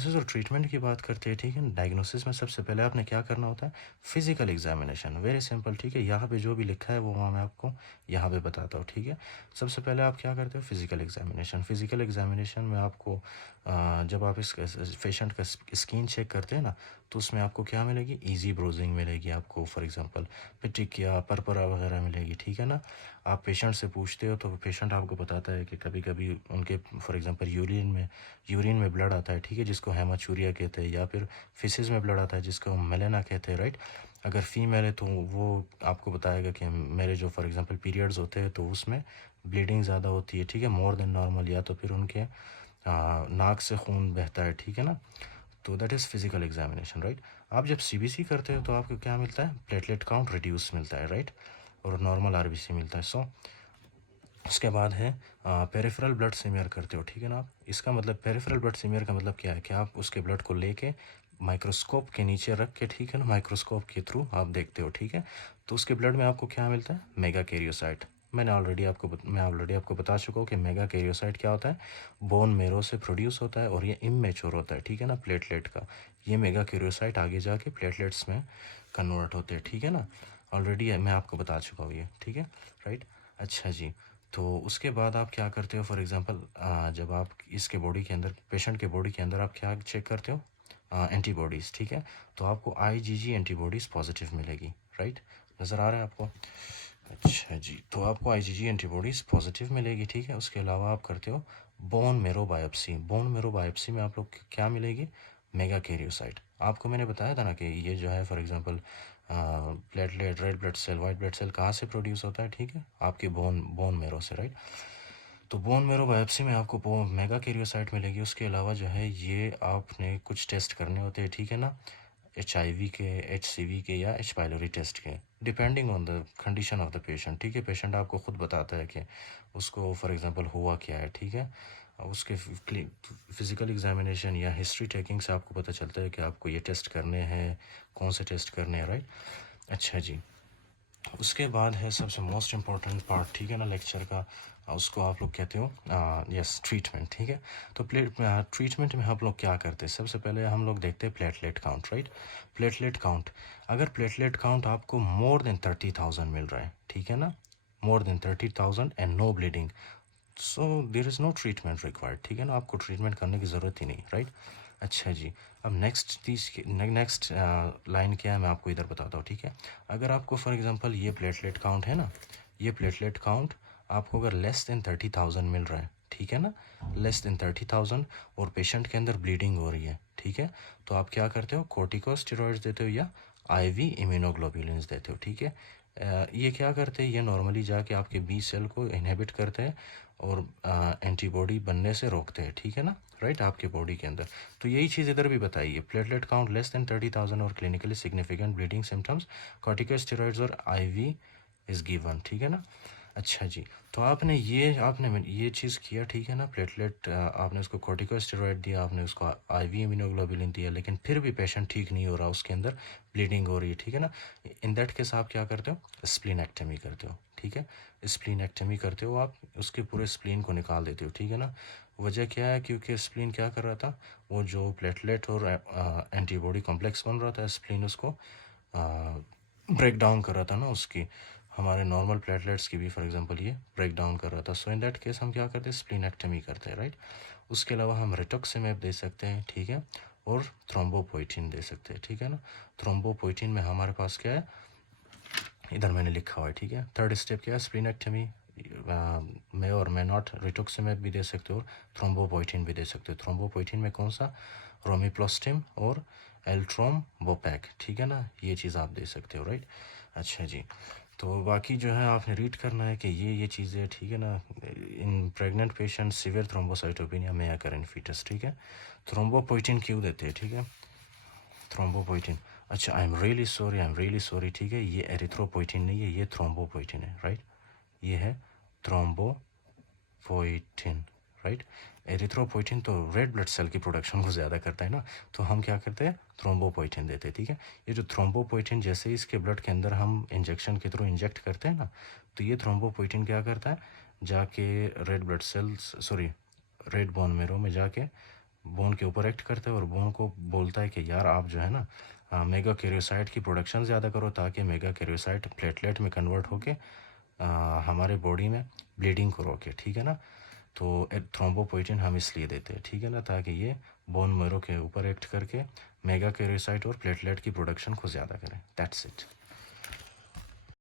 Diagnosis और treatment की बात करते हैं, ठीक है। डायग्नोसिस में सबसे पहले आपने क्या करना होता है, फिजिकल एग्जामिनेशन, वेरी सिंपल, ठीक है। यहाँ पे जो भी लिखा है वो वहाँ मैं आपको यहाँ पे बताता हूँ, ठीक है। सबसे पहले आप क्या करते हो, फिजिकल एग्जामिनेशन। फिजिकल एग्जामिनेशन में आपको जब आप इस पेशेंट का स्किन चेक करते हैं ना, तो उसमें आपको क्या मिलेगी, इजी ब्रोजिंग मिलेगी आपको, फॉर एग्जांपल पिटिक या परपरा वगैरह मिलेगी, ठीक है ना। आप पेशेंट से पूछते हो तो पेशेंट आपको बताता है कि कभी कभी उनके फॉर एग्जांपल यूरिन में ब्लड आता है, ठीक है, जिसको हेमाचूरिया कहते हैं, या फिर फिसेस में ब्लड आता है जिसको हम मेलेना कहते हैं, राइट। अगर फीमेल है तो वो आपको बताएगा कि मेरे जो फॉर एग्जांपल पीरियड्स होते हैं तो उसमें ब्लीडिंग ज़्यादा होती है, ठीक है, मोर देन नॉर्मल, या तो फिर उनके नाक से खून बहता है, ठीक है ना। तो that is physical examination, right. आप जब सीबीसी करते हो तो आपको क्या मिलता है, प्लेटलेट काउंट रिड्यूस मिलता है, राइट, और नॉर्मल आरबीसी मिलता है। सो उसके बाद है पेरिफेरल ब्लड स्मीयर करते हो, ठीक है ना आप। इसका मतलब पेरिफेरल ब्लड स्मीयर का मतलब क्या है कि आप उसके ब्लड को लेके माइक्रोस्कोप के नीचे रख के, ठीक है ना, माइक्रोस्कोप के थ्रू आप देखते हो, ठीक है। तो उसके ब्लड में आपको क्या मिलता है, मेगा कैरियोसाइट। मैं ऑलरेडी आपको बता चुका हूँ कि मेगा कैरियोसाइट क्या होता है, बोन मेरो से प्रोड्यूस होता है और ये इमेच्योर होता है, ठीक है ना, प्लेटलेट का। ये मेगा कैरियोसाइट आगे जाके प्लेटलेट्स में कन्वर्ट होते हैं, ठीक है ना। ऑलरेडी मैं आपको बता चुका हूँ ये, ठीक है, राइट। अच्छा जी। तो उसके बाद आप क्या करते हो, फॉर एग्जांपल जब आप इसके बॉडी के अंदर, पेशेंट के बॉडी के अंदर आप क्या चेक करते हो, एंटीबॉडीज़, ठीक है। तो आपको आईजीजी एंटीबॉडीज़ पॉजिटिव मिलेगी, राइट, नज़र आ रहा है आपको। अच्छा जी, तो आपको आईजीजी एंटीबॉडीज़ पॉजिटिव मिलेगी, ठीक है। उसके अलावा आप करते हो bone marrow biopsy. Bone marrow biopsy में आप लोग क्या मिलेगी, मेगा कैरियोसाइट। आपको मैंने बताया था ना कि ये जो है for example platelet, red blood cell, white blood cell कहाँ से प्रोड्यूस होता है, ठीक है, आपके बोन बोन मेरो से, राइट। तो बोन मेरो बायोप्सी में आपको मेगा कैरियोसाइट मिलेगी। उसके अलावा जो है ये आपने कुछ टेस्ट करने होते हैं, ठीक है ना, HIV के, HCV के, या H पाइलोरी टेस्ट के, depending on the condition of the patient, ठीक है। पेशेंट आपको खुद बताता है कि उसको फॉर एग्जांपल हुआ क्या है, ठीक है। उसके फिजिकल एग्जामिनेशन या हिस्ट्री टेकिंग से आपको पता चलता है कि आपको ये टेस्ट करने हैं, कौन से टेस्ट करने हैं, राइट। अच्छा जी। उसके बाद है सबसे मोस्ट इम्पॉर्टेंट पार्ट, ठीक है ना, लेक्चर का, उसको आप लोग कहते हो यस, ट्रीटमेंट, ठीक है। तो ट्रीटमेंट में हम लोग क्या करते हैं, सबसे पहले हम लोग देखते हैं platelet count, right. Platelet count, अगर प्लेटलेट काउंट आपको मोर देन 30,000 मिल रहा है, ठीक है ना, more than 30,000 and no bleeding, so there is no treatment required, ठीक है ना, आपको ट्रीटमेंट करने की ज़रूरत ही नहीं, राइट। अच्छा जी। अब नेक्स्ट लाइन क्या है मैं आपको इधर बताता हूँ, ठीक है। अगर आपको फॉर एग्जांपल ये प्लेटलेट काउंट है ना, ये प्लेटलेट काउंट आपको अगर लेस देन 30,000 मिल रहा है, ठीक है ना, लेस देन 30,000, और पेशेंट के अंदर ब्लीडिंग हो रही है, ठीक है, तो आप क्या करते हो, कोर्टिकोस्टेरॉइड्स देते हो या IV इम्यूनोग्लोबुलिन्स देते हो, ठीक है। ये क्या करते हैं, ये नॉर्मली जाके आपके बी सेल को इनहिबिट करते हैं और एंटीबॉडी बनने से रोकते हैं, ठीक है ना, राइट, आपके बॉडी के अंदर। तो यही चीज़ इधर भी बताइए, प्लेटलेट काउंट लेस देन 30,000 और clinically significant bleeding symptoms, corticosteroids और IV इज़ गिवन, ठीक है ना। अच्छा जी। तो आपने ये चीज़ किया, ठीक है ना, प्लेटलेट आपने उसको कॉर्टिकोस्टेरॉइड दिया, आपने उसको IV इम्यूनोग्लोबुलिन दिया, लेकिन फिर भी पेशेंट ठीक नहीं हो रहा, उसके अंदर ब्लीडिंग हो रही है, ठीक है ना। इन दैट केस आप क्या करते हो, स्प्लीनेक्टमी करते हो, ठीक है। स्प्लीनेक्टमी करते हो आप, उसके पूरे स्प्लीन को निकाल देते हो, ठीक है ना। वजह क्या है, क्योंकि स्प्लीन क्या कर रहा था, वो जो प्लेटलेट और एंटीबॉडी कॉम्प्लेक्स बन रहा था, स्प्लीन उसको ब्रेक डाउन कर रहा था ना, उसकी, हमारे नॉर्मल प्लेटलेट्स की भी फॉर एग्जांपल ये ब्रेक डाउन कर रहा था। सो इन दैट केस हम क्या करते हैं, स्प्लीनेक्टमी करते हैं, राइट। उसके अलावा हम रिटोक्सिमैब दे सकते हैं, ठीक है, और थ्रोम्बोपोइटिन दे सकते हैं, ठीक है ना। थ्रोम्बोपोइटिन में हमारे पास क्या है, इधर मैंने लिखा हुआ है, ठीक है। थर्ड स्टेप क्या है, स्प्लीनेक्टमी में, और मैं नॉट रिटोक्सिमैब भी दे सकते हो और थ्रोम्बोपोइटिन भी दे सकते हो। थ्रोम्बोपोइटिन में कौन सा, रोमिप्लोस्टिम और एल्ट्रोम्बोपैक, ठीक है ना, ये चीज़ आप दे सकते हो, राइट। अच्छा जी। तो बाकी जो है आपने रीड करना है कि ये चीज़ें, ठीक है ना, इन प्रेग्नेंट पेशेंट सिवियर थ्रोम्बोसाइटोपेनिया में अकर इन फीटस, ठीक है। थ्रोम्बोपोइटिन क्यों देते हैं, ठीक है, थ्रोम्बोपोइटिन। अच्छा, आई एम रियली सॉरी, ठीक है, ये एरिथ्रोपोइटिन नहीं है, ये थ्रोम्बोपोइटिन है, राइट, ये है थ्रोम्बोपोइटिन, राइट। एरिथ्रोपोइटिन तो रेड ब्लड सेल की प्रोडक्शन को ज़्यादा करता है ना, तो हम क्या करते हैं, थ्रोम्बोपोइटिन देते हैं, ठीक है। ये जो थ्रोम्बोपोइटिन जैसे ही इसके ब्लड के अंदर हम इंजेक्शन के थ्रू इंजेक्ट करते हैं ना, तो ये थ्रोम्बोपोइटिन क्या करता है, जाके red blood cells, sorry, red bone marrow में जाके बोन के ऊपर एक्ट करता है और बोन को बोलता है कि यार आप जो है ना मेगा कैरियोसाइट की प्रोडक्शन ज़्यादा करो, ताकि मेगा कैरियोसाइट प्लेटलेट में कन्वर्ट होके हमारे बॉडी में ब्लीडिंग को रोके, ठीक है ना। तो थ्रोम्बोपोइटिन हम इसलिए देते हैं, ठीक है ना, ताकि ये बोन मैरो के ऊपर एक्ट करके मेगा कैरियोसाइट और प्लेटलेट की प्रोडक्शन को ज़्यादा करें। That's it.